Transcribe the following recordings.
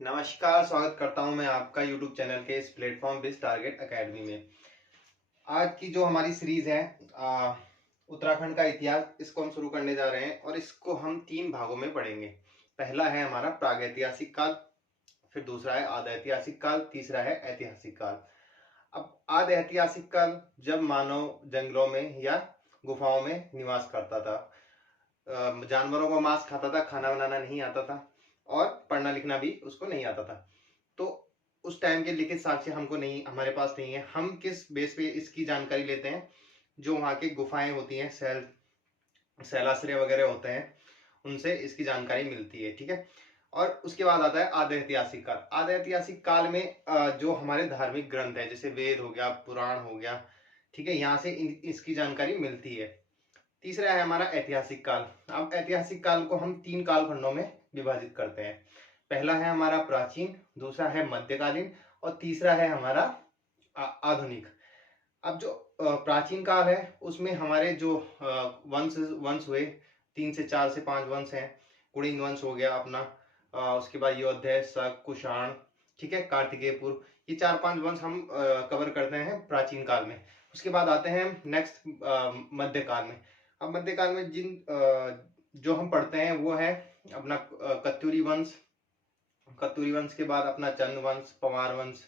नमस्कार, स्वागत करता हूं मैं आपका YouTube चैनल के इस प्लेटफॉर्म बिज टारगेट एकेडमी में। आज की जो हमारी सीरीज है उत्तराखंड का इतिहास, इसको हम शुरू करने जा रहे हैं और इसको हम 3 भागों में पढ़ेंगे। पहला है हमारा प्रागैतिहासिक काल, फिर दूसरा है आद ऐतिहासिक काल, तीसरा है ऐतिहासिक काल। अब आद ऐतिहासिक काल जब मानव जंगलों में या गुफाओं में निवास करता था, जानवरों को मांस खाता था, खाना बनाना नहीं आता था और पढ़ना लिखना भी उसको नहीं आता था। तो उस टाइम के लिखित साक्ष्य हमको नहीं, हमारे पास नहीं है। हम किस बेस पे इसकी जानकारी लेते हैं? जो वहाँ की गुफाएं होती हैं, शैलाश्रय वगैरह होते हैं, उनसे इसकी जानकारी मिलती है। ठीक है। और उसके बाद आता है आदि ऐतिहासिक काल। आदि ऐतिहासिक काल में जो हमारे धार्मिक ग्रंथ है, जैसे वेद हो गया, पुराण हो गया, ठीक है, यहाँ से इसकी जानकारी मिलती है। तीसरा है हमारा ऐतिहासिक काल। अब ऐतिहासिक काल को हम 3 कालखंडों में विभाजित करते हैं। पहला है हमारा प्राचीन, दूसरा है मध्यकालीन और तीसरा है हमारा आधुनिक। अब जो प्राचीन काल है उसमें हमारे जो वंश हुए, 3 से 4 से 5 वंश हैं। कुड़िन वंश हो गया अपना, उसके बाद योध्या, शक, कुषाण, ठीक है, कार्तिकेयपुर, ये 4-5 वंश हम कवर करते हैं प्राचीन काल में। उसके बाद आते हैं नेक्स्ट मध्यकाल में। अब मध्यकाल में जो हम पढ़ते हैं वो है अपना कत्यूरी वंश। कत्यूरी वंश के बाद अपना चंद वंश, पवार वंश,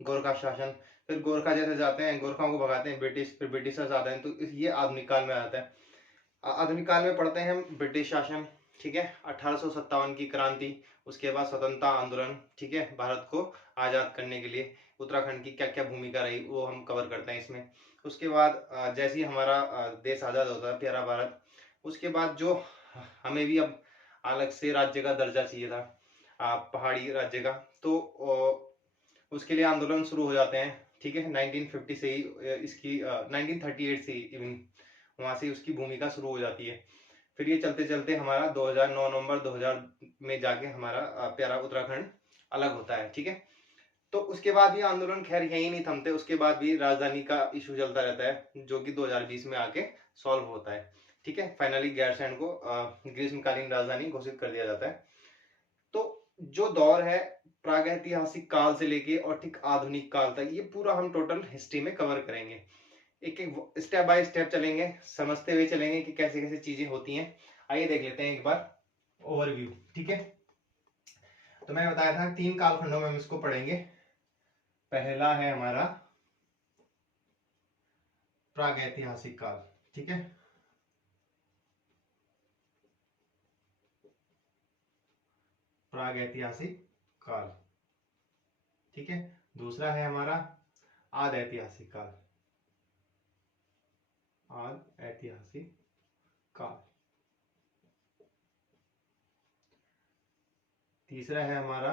गोरखा शासन। फिर गोरखा जैसे जाते हैं, गोरखाओं को भगाते हैं ब्रिटिश, फिर ब्रिटिशर्स आते हैं, तो ये आधुनिक काल में आता है। आधुनिक काल में पढ़ते हैं हम ब्रिटिश शासन, ठीक है, 1857 की क्रांति, उसके बाद स्वतंत्रता आंदोलन, ठीक है, भारत को आजाद करने के लिए उत्तराखंड की क्या क्या भूमिका रही वो हम कवर करते हैं इसमें। उसके बाद जैसे ही हमारा देश आजाद होता है, प्यारा भारत, उसके बाद जो हमें भी अब अलग से राज्य का दर्जा चाहिए था, पहाड़ी राज्य का, तो उसके लिए आंदोलन शुरू हो जाते हैं। ठीक है, 1950 से ही इसकी 1938 से इवन वहां से उसकी भूमिका शुरू हो जाती है। फिर ये चलते चलते हमारा 2009 नवंबर 2000 में जाके हमारा प्यारा उत्तराखंड अलग होता है। ठीक है, तो उसके बाद भी आंदोलन खैर यही नहीं थमते, उसके बाद भी राजधानी का इशू चलता रहता है, जो कि 2020 में आके सॉल्व होता है। ठीक है, फाइनली गैरसैंण को ग्रीष्मकालीन राजधानी घोषित कर दिया जाता है। तो जो दौर है प्रागैतिहासिक काल से लेके और ठीक आधुनिक काल तक, ये पूरा हम टोटल हिस्ट्री में कवर करेंगे। एक एक स्टेप बाय स्टेप चलेंगे, समझते हुए चलेंगे कि कैसे कैसे चीजें होती हैं। आइए देख लेते हैं एक बार ओवरव्यू। ठीक है, तो मैं बताया था 3 कालखंडों में हम इसको पढ़ेंगे। पहला है हमारा प्रागैतिहासिक काल, ठीक है, प्रागैतिहासिक काल, ठीक है। दूसरा है हमारा आद ऐतिहासिक काल, आद ऐतिहासिक काल। तीसरा है हमारा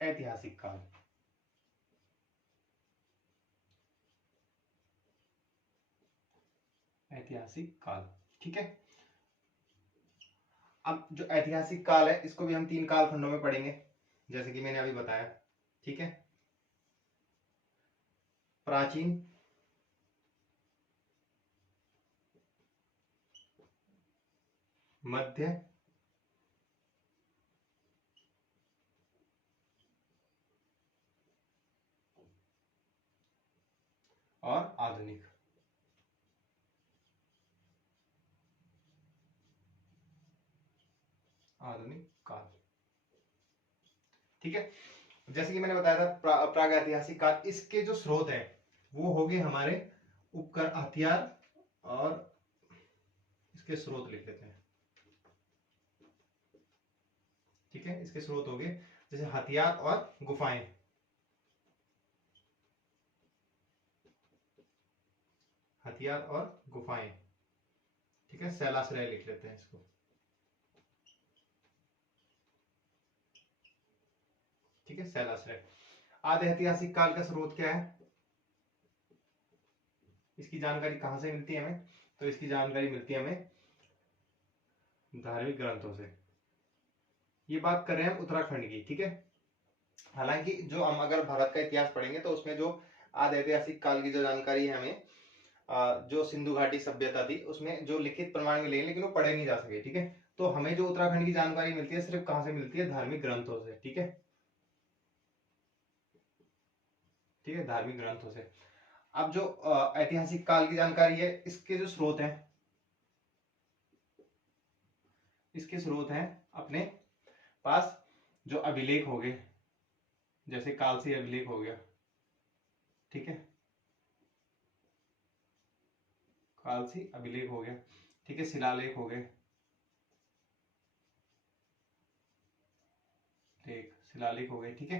ऐतिहासिक काल, ऐतिहासिक काल, ठीक है। अब जो ऐतिहासिक काल है इसको भी हम 3 कालखंडों में पढ़ेंगे, जैसे कि मैंने अभी बताया। ठीक है, प्राचीन, मध्य और आधुनिक। आधुनिक काल, ठीक है। जैसे कि मैंने बताया था प्रागैतिहासिक काल, इसके जो स्रोत है वो हो गए हमारे उपकर हथियार, और इसके स्रोत लिख लेते हैं। ठीक है, इसके स्रोत हो गए जैसे हथियार और गुफाएं, हथियार और गुफाएं, ठीक है, शैलाश्रय लिख लेते हैं इसको। ठीक है, शैलाश्रय। आदि ऐतिहासिक काल का स्रोत क्या है, इसकी जानकारी कहां से मिलती है हमें? तो इसकी जानकारी मिलती है हमें धार्मिक ग्रंथों से। ये बात कर रहे हैं हम उत्तराखंड की, ठीक है। हालांकि जो हम अगर भारत का इतिहास पढ़ेंगे तो उसमें जो आदि ऐतिहासिक काल की जो जानकारी है हमें, जो सिंधु घाटी सभ्यता थी, उसमें जो लिखित प्रमाण मिले, लेकिन वो पढ़े नहीं जा सके। ठीक है, तो हमें जो उत्तराखंड की जानकारी मिलती है सिर्फ कहाँ से मिलती है, धार्मिक ग्रंथों से। ठीक है, ठीक है, धार्मिक ग्रंथों से। अब जो ऐतिहासिक काल की जानकारी है, इसके जो स्रोत हैं, इसके स्रोत हैं अपने पास जो अभिलेख हो गए, जैसे कालसी अभिलेख हो गया, ठीक है, कालसी अभिलेख हो गया, ठीक है, शिलालेख हो गए, ठीक, शिलालेख हो गए, ठीक है,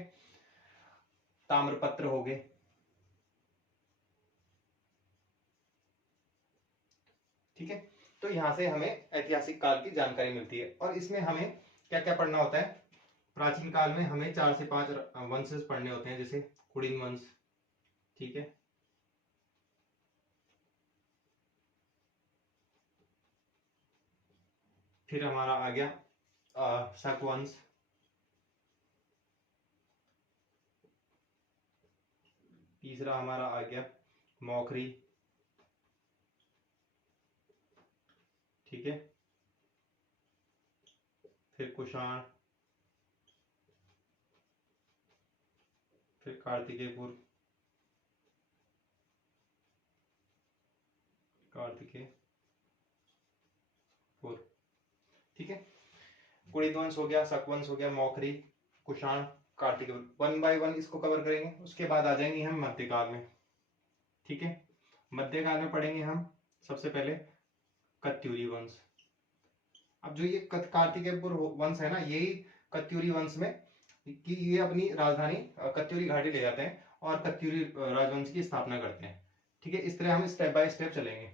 ताम्रपत्र हो गए, ठीक है। तो यहाँ से हमें ऐतिहासिक काल की जानकारी मिलती है, और इसमें हमें क्या क्या पढ़ना होता है। प्राचीन काल में हमें 4 से 5 वंशज पढ़ने होते हैं, जैसे कुड़िन वंश, ठीक है, फिर हमारा आ गया शक वंश, तीसरा हमारा आ गया मौखरी, ठीक है, फिर कुषाण, फिर कार्तिकेयपुर, ठीक है। कुड़ित वंश हो गया, शक वंश हो गया, मौखरी, कुषाण, कार्तिकेयपुर, 1 बाय 1 इसको कवर करेंगे। उसके बाद आ जाएंगे हम मध्यकाल में, ठीक है। मध्यकाल में पढ़ेंगे हम सबसे पहले कत्यूरी वंश। अब जो ये कार्तिकेयपुर वंश है ना, यही कत्यूरी वंश में कि ये अपनी राजधानी कत्यूरी घाटी ले जाते हैं और कत्यूरी राजवंश की स्थापना करते हैं, ठीक है। इस तरह हम स्टेप बाय स्टेप चलेंगे,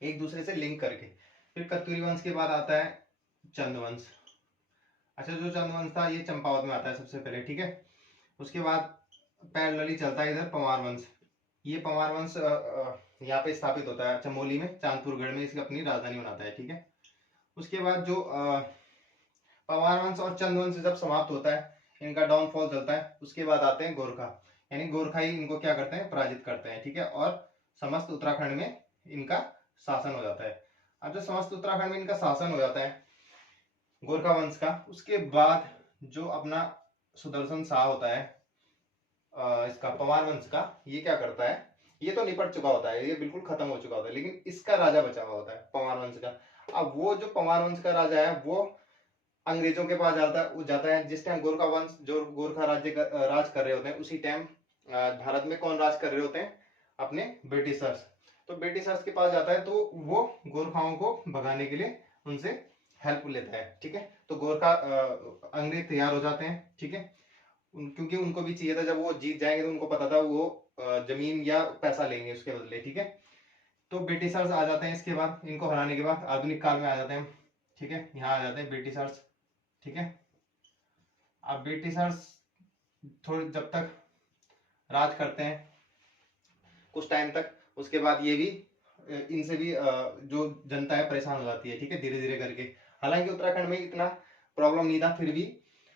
एक दूसरे से लिंक करके। फिर कत्यूरी वंश के बाद आता है चंद वंश। अच्छा, जो चंद वंश था ये चंपावत में आता है सबसे पहले, ठीक है। उसके बाद पैरेलली चलता है इधर पंवार वंश। ये पंवार वंश यहाँ पे स्थापित होता है चमोली में, चांदपुरगढ़ में इसकी अपनी राजधानी बनाता है, ठीक है। उसके बाद जो पंवार वंश और चंद वंश जब समाप्त होता है, इनका डाउनफॉल चलता है, उसके बाद आते हैं गोरखा, यानी गोरखा ही इनको क्या करते हैं, पराजित करते हैं, ठीक है। और समस्त उत्तराखंड में इनका शासन हो जाता है। अब जब समस्त उत्तराखंड में इनका शासन हो जाता है गोरखा वंश का, उसके बाद जो अपना सुदर्शन शाह होता है इसका पंवार वंश का, ये क्या करता है, ये तो निपट चुका होता है, ये बिल्कुल खत्म हो चुका होता है, लेकिन इसका राजा बचा हुआ होता है पंवार वंश का। अब वो जो पंवार वंश का राजा है वो अंग्रेजों के पास जाता है। जिस टाइम गोरखा वंश जो गोरखा राज्य राज कर रहे होते हैं, उसी टाइम भारत में कौन राज कर रहे होते हैं, अपने ब्रिटिशर्स। तो ब्रिटिशर्स के पास जाता है, तो वो गोरखाओं को भगाने के लिए उनसे हेल्प लेता है, ठीक है। तो गोरखा अंग्रेज तैयार हो जाते हैं, ठीक है, क्योंकि उनको भी चाहिए था, जब वो जीत जाएंगे तो उनको पता था वो जमीन या पैसा लेंगे उसके बदले, ठीक है। तो ब्रिटिशर्स आ जाते हैं, इसके बाद इनको हराने के बाद आधुनिक काल में आ जाते हैं, ठीक है, यहाँ आ जाते हैं ब्रिटिशर्स, ठीक है। अब ब्रिटिशर्स थोड़ी जब तक राज करते हैं कुछ टाइम तक, उसके बाद ये भी इनसे भी जो जनता है परेशान हो जाती है, ठीक है, धीरे धीरे करके। हालांकि उत्तराखंड में इतना प्रॉब्लम नहीं था, फिर भी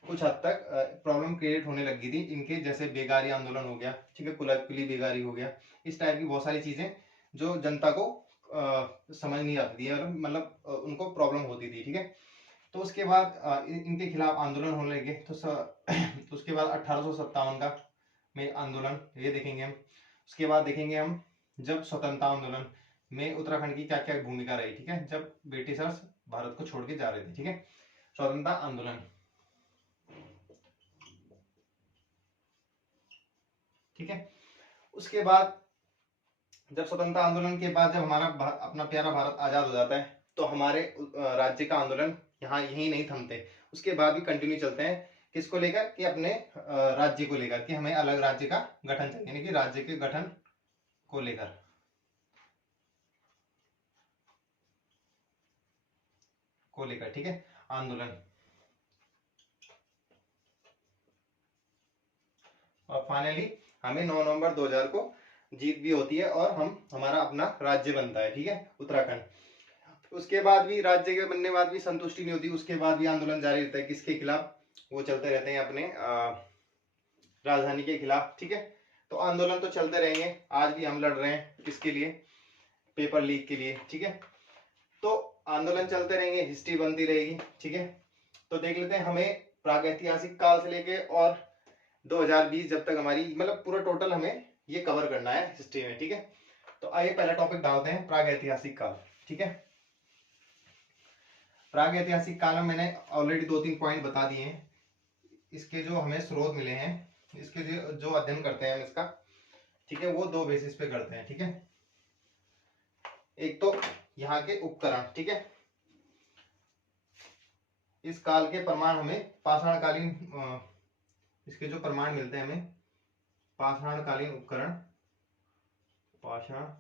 कुछ हद तक प्रॉब्लम क्रिएट होने लगी थी इनके, जैसे बेगारी आंदोलन हो गया, ठीक है, कुली बेगारी हो गया, इस टाइप की बहुत सारी चीजें जो जनता को समझ नहीं आती थी, और मतलब उनको प्रॉब्लम होती थी, ठीक है। तो उसके बाद इनके खिलाफ आंदोलन होने लगे, तो उसके बाद 1857 का में आंदोलन ये देखेंगे हम। उसके बाद देखेंगे हम जब स्वतंत्रता आंदोलन में उत्तराखंड की क्या क्या भूमिका रही, ठीक है, जब ब्रिटिशर्स भारत को छोड़ के जा रहे थे, ठीक है, स्वतंत्रता आंदोलन, ठीक है। उसके बाद जब स्वतंत्रता आंदोलन के बाद जब हमारा अपना प्यारा भारत आजाद हो जाता है, तो हमारे राज्य का आंदोलन यहाँ यही नहीं थमते, उसके बाद भी कंटिन्यू चलते हैं। किसको लेकर, कि अपने राज्य को लेकर, कि हमें अलग राज्य का गठन चाहिए, यानी कि राज्य के गठन को लेकर, ठीक है, आंदोलन। और फाइनली हमें 9 नवंबर 2000 को जीत भी होती है, और हमारा अपना राज्य बनता है, ठीक है, उत्तराखंड। उसके बाद भी राज्य के बनने के बाद भी संतुष्टि नहीं होती, उसके बाद भी आंदोलन जारी रहता है, किसके खिलाफ, वो चलते रहते हैं अपने राजधानी के खिलाफ, ठीक है। तो आंदोलन तो चलते रहेंगे, आज भी हम लड़ रहे हैं किसके लिए, पेपर लीक के लिए, ठीक है। तो आंदोलन चलते रहेंगे, हिस्ट्री बनती रहेगी। ठीक है, तो देख लेते हैं हमें प्रागैतिहासिक काल से लेके और 2020 जब तक हमारी मतलब पूरा टोटल हमें ये कवर करना है हिस्ट्री में। ठीक है, तो आइए पहला टॉपिक डालते हैं, प्रागैतिहासिक काल। ठीक है, प्रागैतिहासिक काल में मैंने ऑलरेडी 2-3 पॉइंट बता दिए हैं। इसके जो हमें स्रोत मिले हैं, इसके जो अध्ययन करते हैं हम इसका, ठीक है, वो 2 बेसिस पे करते हैं। ठीक है, एक तो यहाँ के उपकरण। ठीक है, इस काल के प्रमाण हमें पाषाणकालीन, इसके जो प्रमाण मिलते हैं हमें पाषाणकालीन उपकरण, पाषाणकालीन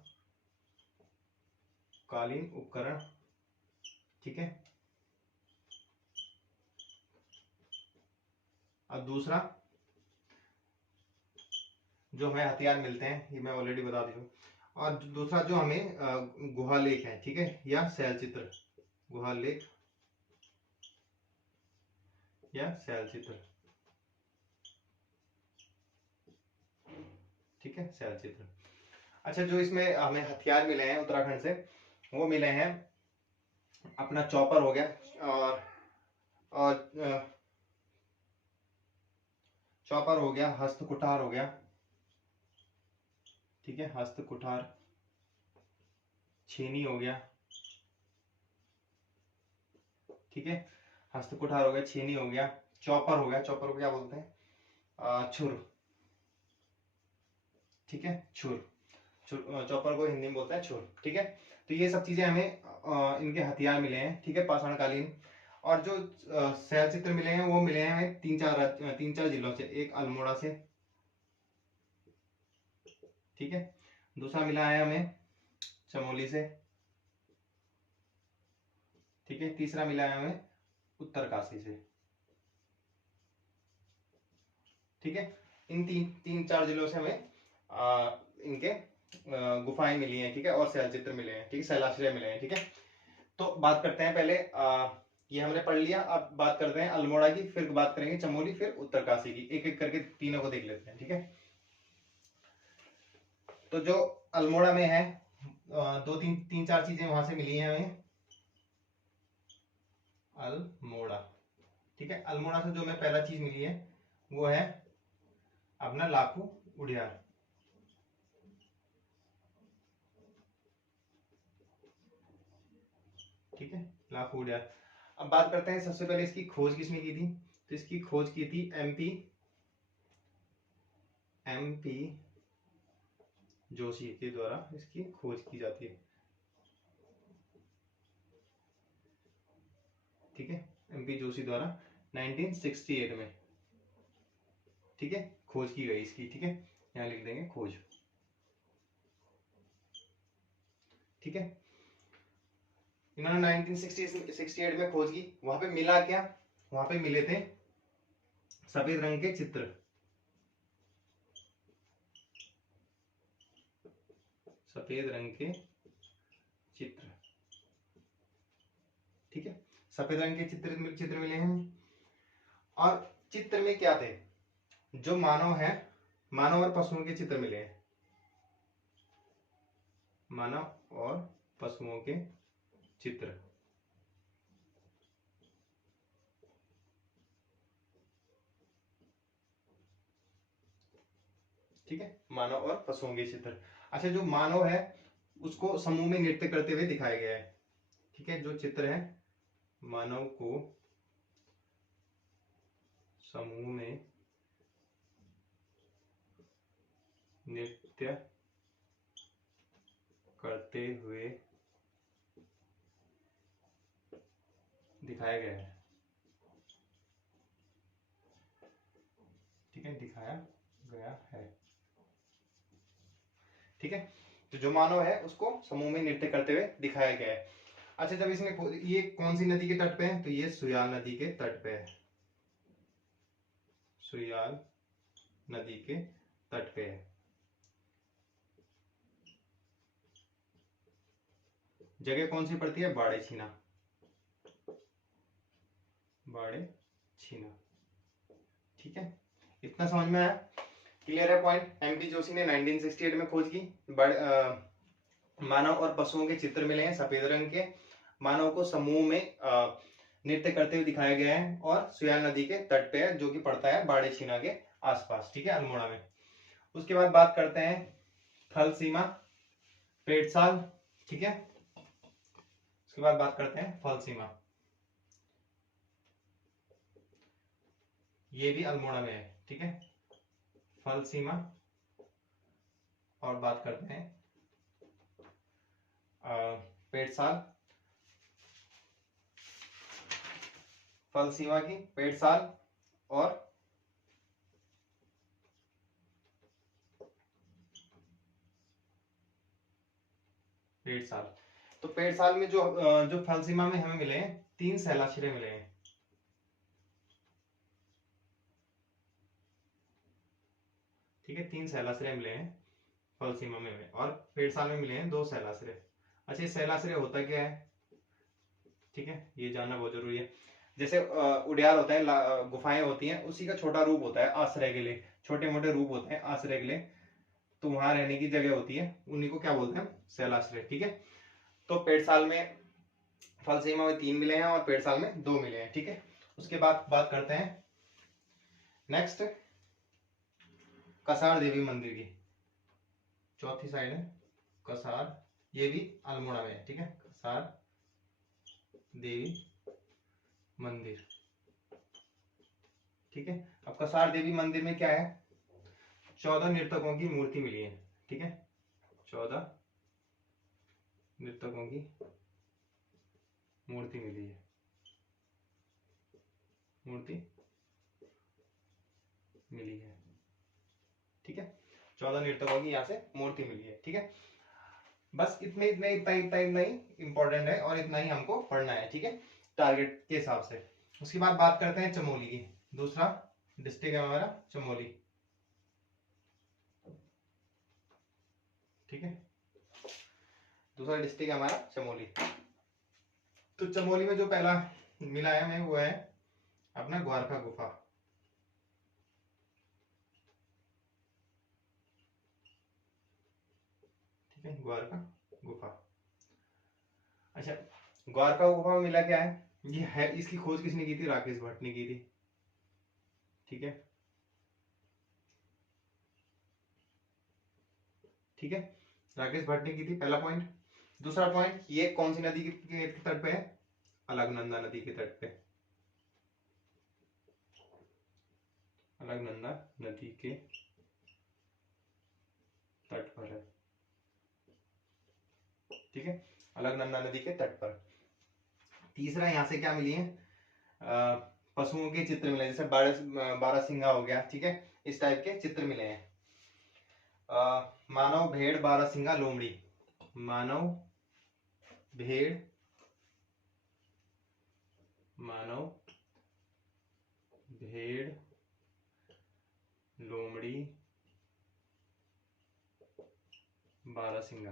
उपकरण। ठीक है, अब दूसरा जो हमें हथियार मिलते हैं, ये मैं ऑलरेडी बता दी हूँ। और दूसरा जो हमें गुहालेख है, ठीक है, या शैलचित्र, गुहालेख या शैलचित्र। ठीक है, शैलचित्र। अच्छा, जो इसमें हमें हथियार मिले हैं उत्तराखंड से, वो मिले हैं अपना चॉपर हो गया, और चॉपर हो गया, हस्त कुठार हो गया। ठीक है, हस्त कुठार, छेनी हो गया। ठीक है, हस्त कुठार हो गया, छेनी हो गया, चॉपर हो गया, चॉपर को क्या बोलते हैं, छुर। ठीक है, छुर, चॉपर को हिंदी में बोलते हैं छुर। ठीक है, तो ये सब चीजें हमें इनके हथियार मिले हैं। ठीक है, पाषाणकालीन। और जो शैल चित्र मिले हैं वो मिले हैं हमें 3-4 जिलों से। एक अल्मोड़ा से, ठीक है, दूसरा मिला है हमें चमोली से। ठीक है, तीसरा मिला है हमें उत्तरकाशी से। ठीक है, इन 3-4 जिलों से हमें इनके गुफाएं मिली हैं। ठीक है, और शैल चित्र मिले हैं। ठीक है, शैलाश्रय मिले हैं। ठीक है, तो बात करते हैं पहले, ये हमने पढ़ लिया। अब बात करते हैं अल्मोड़ा की, फिर बात करेंगे चमोली, फिर उत्तरकाशी की। एक एक करके तीनों को देख लेते हैं। ठीक है, तो जो अल्मोड़ा में है, 2-3-4 चीजें वहां से मिली हैं हमें। अल्मोड़ा, ठीक है, अल्मोड़ा से जो हमें पहला चीज मिली है वो है अपना लाखू उड़ियार। ठीक है, लाखू उड़ियार। अब बात करते हैं सबसे पहले इसकी खोज किसने की थी। तो इसकी खोज की थी एमपी जोशी के द्वारा इसकी खोज की जाती है। ठीक है, एमपी जोशी द्वारा 1968 में, ठीक है, खोज की गई इसकी। ठीक है, यहां लिख देंगे खोज। ठीक है, इन्होंने 1968 में खोज की। वहां पे मिला क्या, वहां पे मिले थे सफेद रंग के चित्र। सफेद रंग के चित्र। ठीक है, सफेद रंग के चित्र मिले हैं। और चित्र में क्या थे, जो मानव है, मानव और पशुओं के चित्र मिले हैं। मानव और पशुओं के चित्र। ठीक है, मानव और पशुओं के चित्र। अच्छा, जो मानव है उसको समूह में नृत्य करते हुए दिखाया गया है। ठीक है, जो चित्र है मानव को समूह में नृत्य करते हुए दिखाया गया है। ठीक है, दिखाया गया है। ठीक है, तो जो मानव है उसको समूह में नृत्य करते हुए दिखाया गया है। अच्छा, जब इसने, ये कौन सी नदी के तट पे है, तो ये सुयाल नदी के तट पे है। सुयाल नदी के तट पे है। जगह कौन सी पड़ती है, बाड़े छीना। बाड़े छीना। ठीक है, इतना समझ में आया, क्लियर है पॉइंट। एमपी जोशी ने 1968 में खोज की। मानव और पशुओं के चित्र मिले हैं सफेद रंग के, मानव को समूह में नृत्य करते हुए दिखाया गया है और सुयाल नदी के तट पे है, जो कि पड़ता है बाड़ेछीना के आसपास, ठीक है, अल्मोड़ा में। उसके बाद बात करते हैं थल सीमा पेटसाल, ठीक है। उसके बाद बात करते हैं फल सीमा, ये भी अल्मोड़ा में है, ठीक है, फल सीमा। और बात करते हैं पेटसाल, फल सीमा की, पेटसाल और पेटसाल। तो पेटसाल में जो फल सीमा में हमें मिले हैं 3 शैलाश्रय मिले हैं, ठीक है, 3 शैलाश्रय मिले हैं फल सीमा में और पेटसाल में मिले हैं 2 शैलाश्रय। अच्छा, ये शैलाश्रय होता क्या है, ठीक है, ये जानना बहुत जरूरी है। जैसे उड़ियाल होता है, गुफाएं होती हैं, उसी का छोटा रूप होता है आश्रय के लिए, छोटे मोटे रूप होते हैं आश्रय के लिए, तो वहां रहने की जगह होती है, उन्हीं को क्या बोलते हैं, शैलाश्रय, ठीक है। तो पेटसाल में, फल सीमा में 3 मिले हैं और पेटसाल में 2 मिले हैं, ठीक है। उसके बाद बात करते हैं नेक्स्ट कसार देवी मंदिर की, चौथी साइड है कसार, ये भी अल्मोड़ा में है, ठीक है, कसार देवी मंदिर, ठीक है। अब कसार देवी मंदिर में क्या है, 14 नर्तकों की मूर्ति मिली है, ठीक है, 14 नर्तकों की मूर्ति मिली है, मूर्ति मिली है, ठीक है, 14 नर्तकों की यहाँ से मूर्ति मिली है, ठीक है। बस इतने इतने इतना इतना इतना ही इंपॉर्टेंट है और इतना ही हमको पढ़ना है, ठीक है, टारगेट के हिसाब से। उसके बाद बात करते हैं चमोली की, दूसरा डिस्ट्रिक्ट है हमारा चमोली, ठीक है, दूसरा डिस्ट्रिक्ट है हमारा चमोली। तो चमोली में जो पहला मिला है हमें वो है अपना ग्वारखा गुफा, ठीक है, ग्वारखा गुफा। अच्छा, ग्वारखा गुफा में मिला क्या है, ये है, इसकी खोज किसने की थी, राकेश भट्ट ने की थी, ठीक है, ठीक है, राकेश भट्ट ने की थी, पहला पॉइंट। दूसरा पॉइंट, ये कौन सी नदी के तट पे है, अलकनंदा नदी के तट पे, अलकनंदा नदी के तट पर है, ठीक है, अलकनंदा नदी के तट पर। तीसरा, यहाँ से क्या मिली है, पशुओं के चित्र मिले, जैसे बारहसिंगा हो गया, ठीक है, इस टाइप के चित्र मिले हैं। मानव भेड़ बारहसिंगा लोमड़ी, मानव भेड़, मानव भेड़ लोमड़ी बारहसिंगा,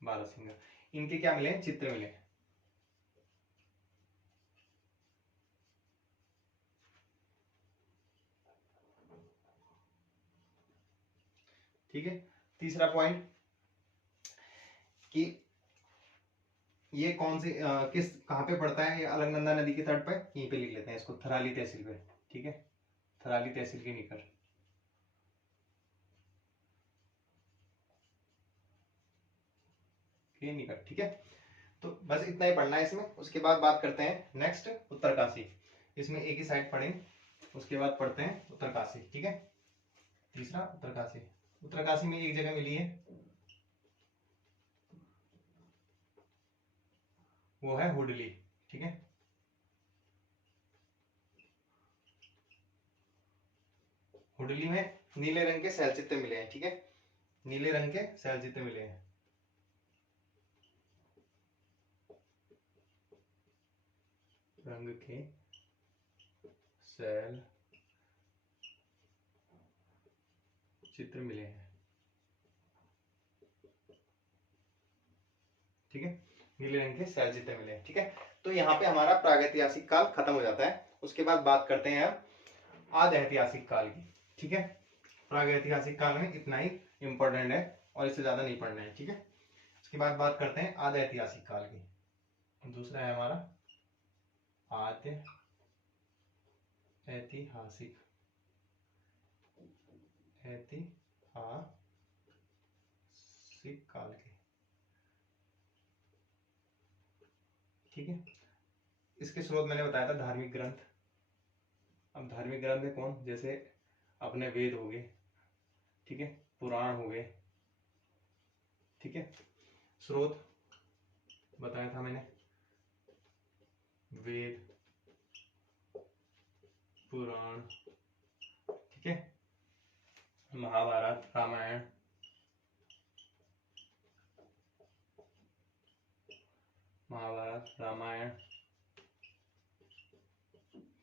बारहसिंगा, इनके क्या मिले, चित्र मिले, ठीक है। तीसरा पॉइंट कि ये कौन सी किस कहाँ पे पड़ता है, ये अलकनंदा नदी के तट पे, यहीं पे लिख लेते हैं इसको, थराली तहसील पे, ठीक है, थराली तहसील के निकट, के निकट, ठीक है। तो बस इतना ही पढ़ना है इसमें। उसके बाद बात करते हैं नेक्स्ट उत्तरकाशी, इसमें एक ही साइड पढ़ेंगे, उसके बाद पढ़ते हैं उत्तरकाशी, ठीक है। तीसरा उत्तरकाशी, उत्तरकाशी में एक जगह मिली है, वो है हुडली, ठीक है, हुडली में नीले रंग के शैलचित्र मिले हैं, ठीक है, नीले रंग के शैलचित्र मिले हैं, रंग के शैल चित्र मिले हैं, ठीक है, नीले रंग के शैल चित्र मिले हैं, ठीक है। तो यहाँ पे हमारा प्रागैतिहासिक काल खत्म हो जाता है। उसके बाद बात करते हैं अब आज ऐतिहासिक काल की, ठीक है। प्रागैतिहासिक काल में इतना ही इंपॉर्टेंट है और इससे ज्यादा नहीं पढ़ना है, ठीक है। उसके बाद बात करते हैं आद्य ऐतिहासिक काल की। दूसरा है हमारा आद्य ऐतिहासिक काल के, ठीक है। इसके स्रोत मैंने बताया था धार्मिक ग्रंथ। अब धार्मिक ग्रंथ है कौन, जैसे अपने वेद हो गए, ठीक है, पुराण हो गए, ठीक है। स्रोत बताया था मैंने, वेद, पुराण, ठीक है, महाभारत, रामायण,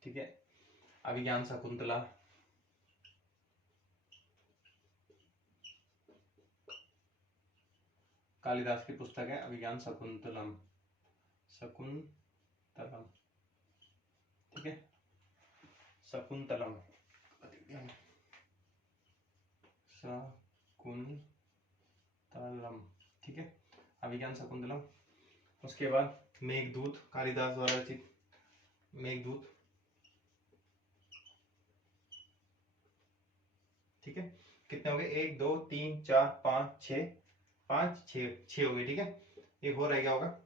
ठीक है। अभिज्ञान शकुंतला, कालिदास की पुस्तक है अभिज्ञान शकुंतलम, ठीक है, शकुंतलम, ठीक है, अभिज्ञान शकुंतलम। उसके बाद मेघदूत, कालिदास द्वारा रचित मेघदूत, ठीक है। कितने हो गए, 1 2 3 4 5 6, 5 6 हो गए, ठीक है। एक और रह गया होगा,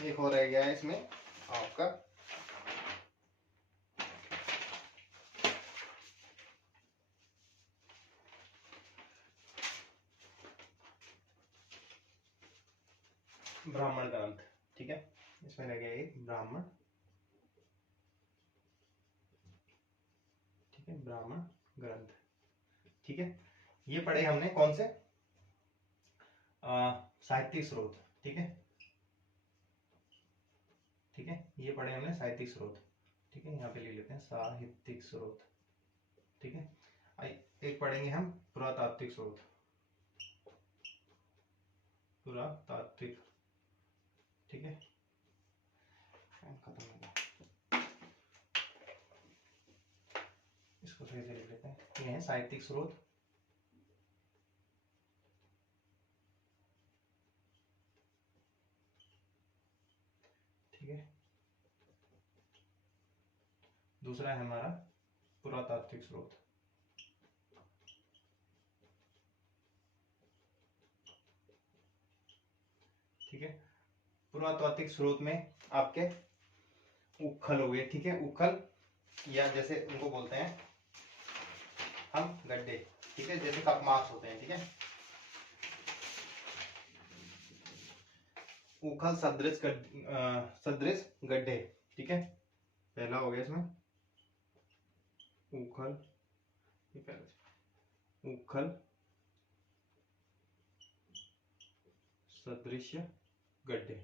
एक और रह गया है इसमें आपका ब्राह्मण ग्रंथ, ठीक है। इसमें रह गया एक ब्राह्मण, ठीक है, ब्राह्मण ग्रंथ, ठीक है। ये पढ़े हमने कौन से साहित्यिक स्रोत, ठीक है, ठीक है। ये पढ़े हमने साहित्यिक स्रोत, ठीक है, यहाँ पे ले लेते हैं साहित्यिक स्रोत, ठीक है। एक पढ़ेंगे हम पुरातात्विक स्रोत, पुरातात्विक, ठीक है। खत्म हो गया, इसको सही से लिख लेते हैं। ये है साहित्यिक स्रोत, ठीक है। दूसरा है हमारा पुरातात्विक स्रोत, ठीक है। पुरातात्विक स्रोत में आपके उखल हो गए, ठीक है, उखल या जैसे उनको बोलते हैं हम गड्ढे, ठीक है, जैसे कप मार्क्स होते हैं, ठीक है। उखल सदृश गड्ढे, ठीक है। पहला हो गया इसमें उखल, उखल सदृश गड्ढे,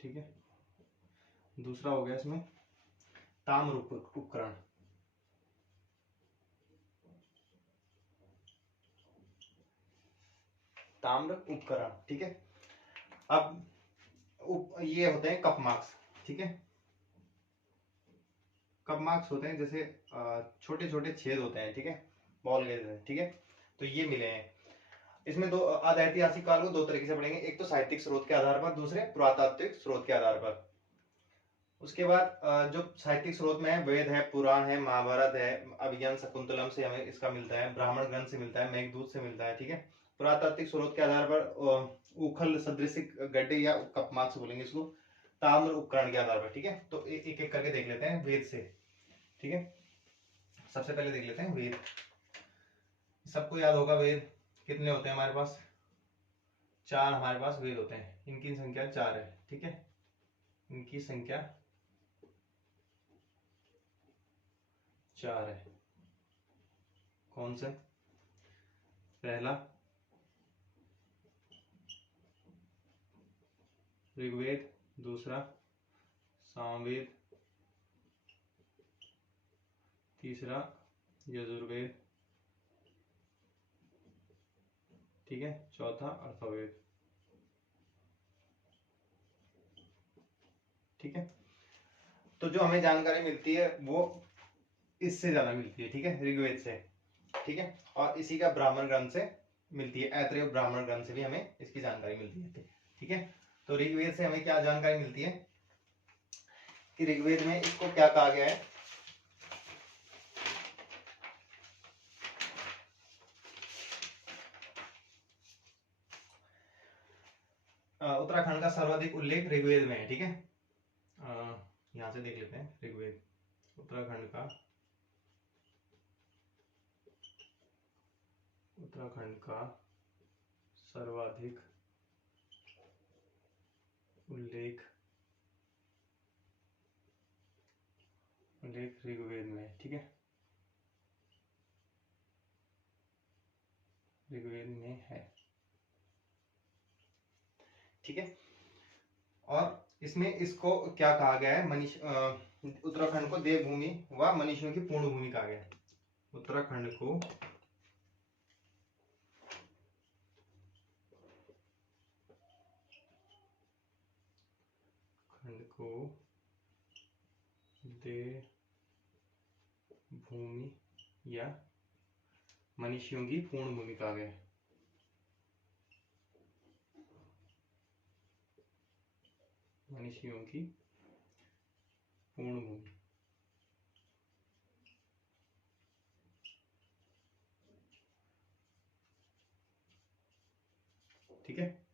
ठीक है। दूसरा हो गया इसमें ताम्र उपकरण, ताम्र उपकरण, ठीक है। अब ये होते हैं कप मार्क्स, ठीक है। कप मार्क्स होते हैं जैसे छोटे छोटे छेद होते हैं, ठीक है, बॉल के, ठीक है। तो ये मिले हैं इसमें। दो आद्य ऐतिहासिक काल को दो तरीके से पढ़ेंगे, एक तो साहित्यिक स्रोत के आधार पर, दूसरे पुरातात्विक स्रोत के आधार पर। उसके बाद जो साहित्यिक स्रोत में है, वेद है, पुराण है, महाभारत है, अभिज्ञान शकुंतलम से हमें इसका मिलता है, ब्राह्मण ग्रंथ से मिलता है, मेघदूत से मिलता है, ठीक है। पुरातात्विक स्रोत के आधार पर उखल सदृश गड्ढे या कप मार्क्स बोलेंगे इसको, ताम्र उपकरण के आधार पर, ठीक है। तो एक एक करके देख लेते हैं वेद से, ठीक है। सबसे पहले देख लेते हैं वेद। सबको याद होगा वेद कितने होते हैं हमारे पास, 4 हमारे पास वेद होते हैं, इनकी संख्या 4 है, ठीक है। इनकी संख्या 4 है। कौन से, पहला ऋग्वेद, दूसरा सामवेद, तीसरा यजुर्वेद, ठीक है, चौथा अल्फाबेट। ठीक है, तो जो हमें जानकारी मिलती है वो इससे ज्यादा मिलती है, ठीक है, ऋग्वेद से। ठीक है, और इसी का ब्राह्मण ग्रंथ से मिलती है, ऐत्रेय ब्राह्मण ग्रंथ से भी हमें इसकी जानकारी मिलती है। ठीक है, तो ऋग्वेद से हमें क्या जानकारी मिलती है कि ऋग्वेद में इसको क्या कहा गया है। उत्तराखंड का सर्वाधिक उल्लेख ऋग्वेद में है। ठीक है, यहां से देख लेते हैं ऋग्वेद, उत्तराखंड का सर्वाधिक उल्लेख ऋग्वेद में है। ठीक है, ऋग्वेद में है। ठीक है, और इसमें इसको क्या कहा गया है, उत्तराखंड को देवभूमि व मनीषियों की पूर्ण भूमि कहा गया है। उत्तराखंड को देवभूमि या मनीषियों की पूर्ण भूमि कहा गया है। मनीषियों की पूर्ण भूमि। ठीक है,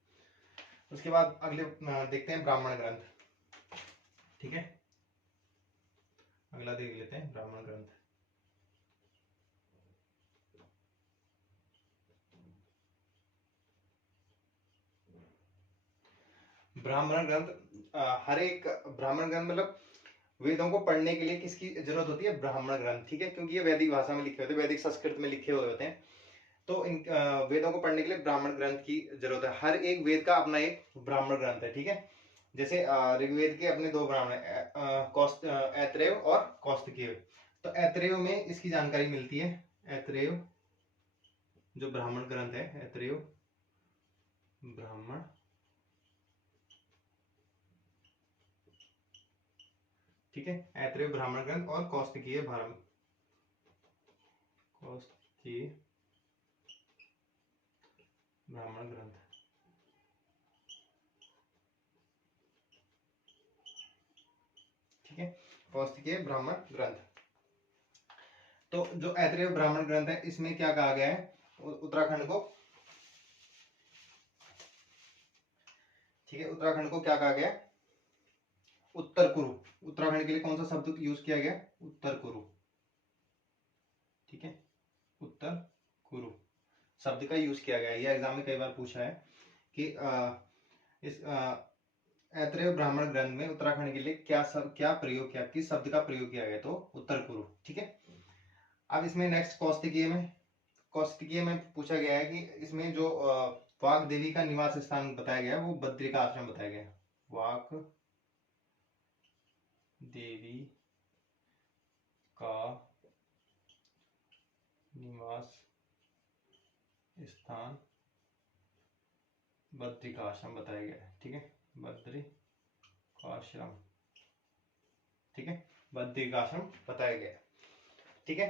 उसके बाद अगले देखते हैं ब्राह्मण ग्रंथ। ठीक है, अगला देख लेते हैं ब्राह्मण ग्रंथ। ब्राह्मण ग्रंथ, हर एक ब्राह्मण ग्रंथ मतलब वेदों को पढ़ने के लिए किसकी जरूरत होती है, ब्राह्मण ग्रंथ। ठीक है, क्योंकि ये वैदिक भाषा में लिखे होते हैं, वैदिक संस्कृत में लिखे हुए होते हैं, तो इन वेदों को पढ़ने के लिए ब्राह्मण ग्रंथ की जरूरत है। हर एक वेद का अपना एक ब्राह्मण ग्रंथ है। ठीक है, जैसे ऋग्वेद के अपने दो ब्राह्मण ऐत्रेय और कौस्तिकीय। तो ऐत्रेय में इसकी जानकारी मिलती है। ऐत्रेय जो ब्राह्मण ग्रंथ है, ऐत्रेय ब्राह्मण, ठीक है, ऐत्रेय ब्राह्मण ग्रंथ और कौस्तिकीय ब्राह्मण ग्रंथ। ठीक है, कौस्तिकीय ब्राह्मण ग्रंथ। तो जो ऐत्रेय ब्राह्मण ग्रंथ है, इसमें क्या कहा गया है, उत्तराखंड को, ठीक है, उत्तराखंड को क्या कहा गया, उत्तर कुरु। उत्तराखंड के लिए कौन सा शब्द यूज किया गया, उत्तर कुरु। ठीक है, उत्तर कुरु शब्द का यूज किया गया है। यह एग्जाम में कई बार पूछा है कि इस ऐत्रेय ब्राह्मण ग्रंथ में उत्तराखंड के लिए क्या प्रयोग किया, किस शब्द का प्रयोग किया गया, तो उत्तर कुरु। ठीक है, अब इसमें नेक्स्ट कौस्तिकीय में पूछा गया है कि इसमें जो वाग देवी का निवास स्थान बताया गया है, वो बद्री का आश्रम बताया गया है। वाग देवी का निवास स्थान बद्री का आश्रम बताया गया है। ठीक है, बद्री का आश्रम, ठीक है, बद्री का आश्रम बताया गया है। ठीक है,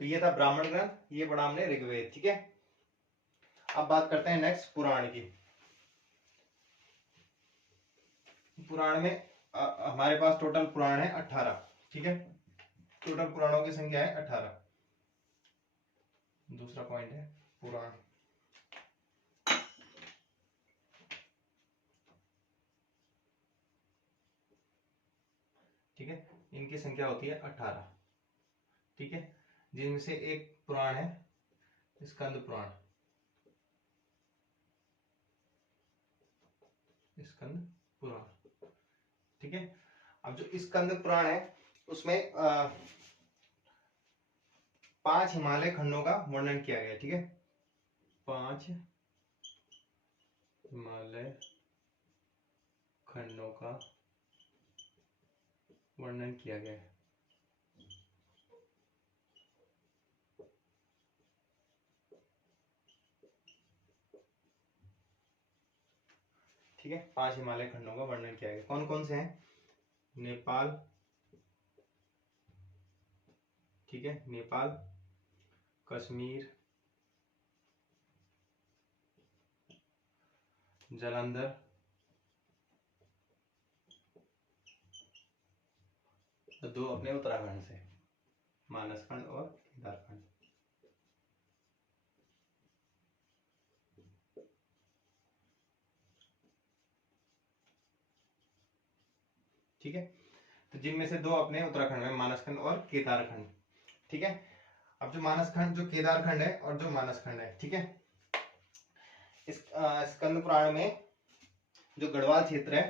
तो ये था ब्राह्मण ग्रंथ, ये पढ़ा हमने ऋग्वेद। ठीक है, अब बात करते हैं नेक्स्ट पुराण की। पुराण में हमारे पास टोटल पुराण है 18। ठीक है, टोटल पुराणों की संख्या है 18। दूसरा पॉइंट है पुराण। ठीक है, इनकी संख्या होती है 18। ठीक है, जिनमें से एक पुराण है स्कंद पुराण। स्कंद पुराण, ठीक है। अब जो स्कंद पुराण है उसमें 5 हिमालय खंडों का वर्णन किया गया है। ठीक है, 5 हिमालय खंडों का वर्णन किया गया है। ठीक है, 5 हिमालय खंडों का वर्णन किया गया। कौन कौन से हैं? नेपाल, ठीक है, नेपाल, कश्मीर, जालंधर, तो 2 अपने उत्तराखंड से, मानसखंड और केदारखंड। ठीक है, तो जिनमें से 2 अपने उत्तराखंड में, मानसखंड और केदारखंड। ठीक है, अब जो मानसखंड, जो केदारखंड है और जो मानसखंड है, ठीक है, इस स्कंद पुराण में जो गढ़वाल क्षेत्र है,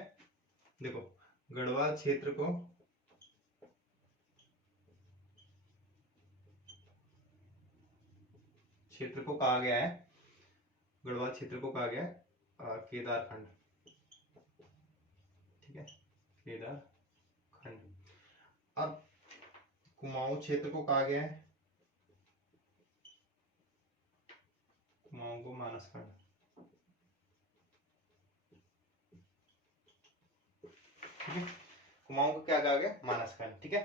देखो गढ़वाल क्षेत्र को कहा गया है, गढ़वाल क्षेत्र को कहा गया है केदारखंड। ठीक है, केदारखंड। अब कुमाऊं क्षेत्र को कहा गया है, कुमाऊं को मानसखंड। ठीक है, कुमाऊं को क्या कहा गया? मानसखंड। ठीक है,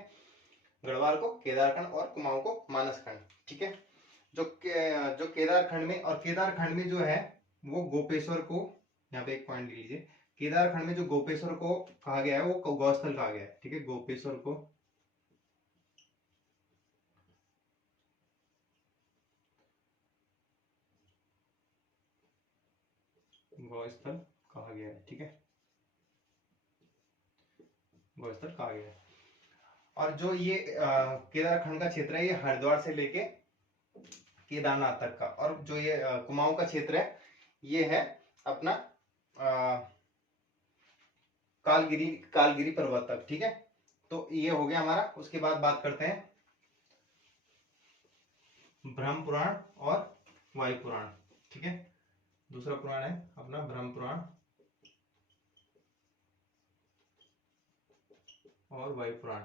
गढ़वाल को केदारखंड और कुमाऊं को मानसखंड। ठीक है, जो केदारखंड में, और केदारखंड में जो है वो गोपेश्वर को, यहाँ पे एक पॉइंट लीजिए, केदारखंड में जो गोपेश्वर को कहा गया है वो गौस्थल कहा गया है। ठीक है, गोपेश्वर को गौस्थल कहा गया है। ठीक है, गौस्थल कहा गया है। और जो ये केदारखंड का क्षेत्र है, ये हरिद्वार से लेके केदारनाथ तक का, और जो ये कुमाऊं का क्षेत्र है, ये है अपना कालगिरी पर्वत तक। ठीक है, तो ये हो गया हमारा। उसके बाद बात करते हैं ब्रह्म पुराण और वायु पुराण। ठीक है, दूसरा पुराण है अपना ब्रह्म पुराण और वायु पुराण।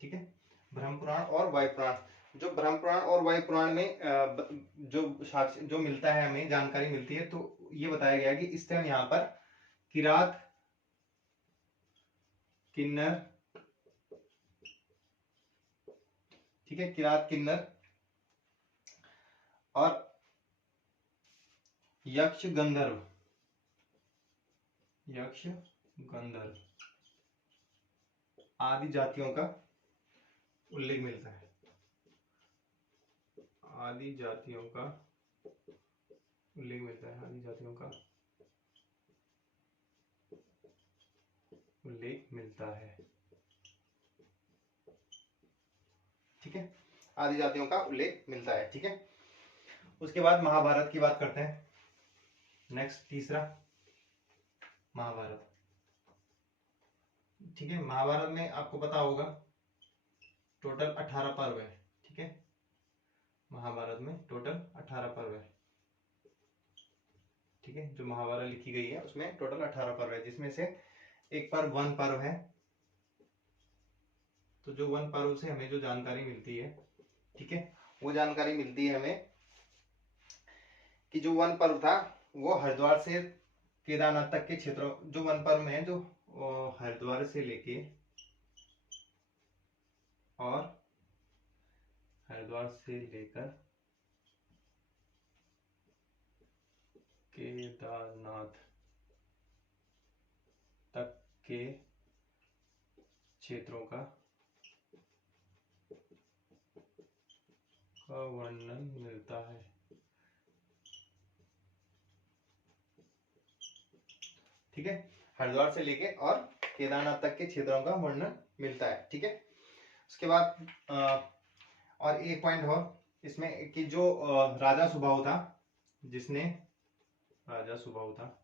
ठीक है, ब्रह्म पुराण और वायु पुराण। जो ब्रह्म पुराण और वायु पुराण में जो मिलता है, हमें जानकारी मिलती है, तो ये बताया गया कि इस टाइम यहाँ पर किरात, किन्नर, ठीक है, किरात, किन्नर और यक्ष गंधर्व आदि जातियों का उल्लेख मिलता है। आदि जातियों का उल्लेख मिलता है, आदि जातियों का उल्लेख मिलता है। ठीक है, आदि जातियों का उल्लेख मिलता है। ठीक है, उसके बाद महाभारत की बात करते हैं। नेक्स्ट तीसरा, महाभारत। ठीक है, महाभारत में आपको पता होगा टोटल 18 पर्व है। ठीक है, महाभारत में टोटल 18 पर्व है। ठीक है, जो महाभारत लिखी गई है उसमें टोटल 18 पर्व है, जिसमें से एक पर्व वन पर्व है। तो जो वन पर्व से हमें जो जानकारी मिलती है, ठीक है, वो जानकारी मिलती है हमें कि जो वन पर्व था वो हरिद्वार से केदारनाथ तक के क्षेत्रों, जो वन पर्व में है, जो हरिद्वार से लेके और हरिद्वार से लेकर केदारनाथ तक के क्षेत्रों का वर्णन मिलता है। ठीक है, हरिद्वार से लेके और केदारनाथ तक के क्षेत्रों का वर्णन मिलता है। ठीक है, उसके बाद और एक पॉइंट और इसमें कि जो राजा सुबाहु था, जिसने राजा सुबाहु था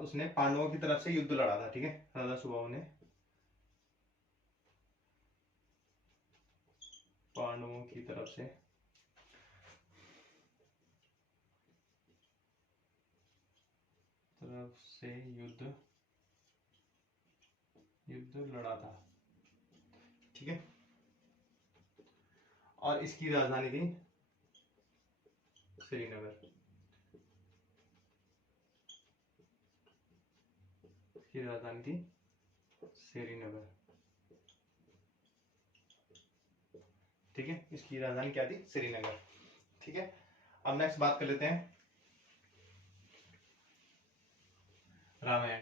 उसने पांडवों की तरफ से युद्ध लड़ा था। ठीक है, राजा सुबाहु ने पांडवों की तरफ से युद्ध लड़ा था। ठीक है, और इसकी राजधानी थी श्रीनगर। इसकी राजधानी थी श्रीनगर। ठीक है, इसकी राजधानी क्या थी? श्रीनगर। ठीक है, अब नेक्स्ट बात कर लेते हैं रामायण।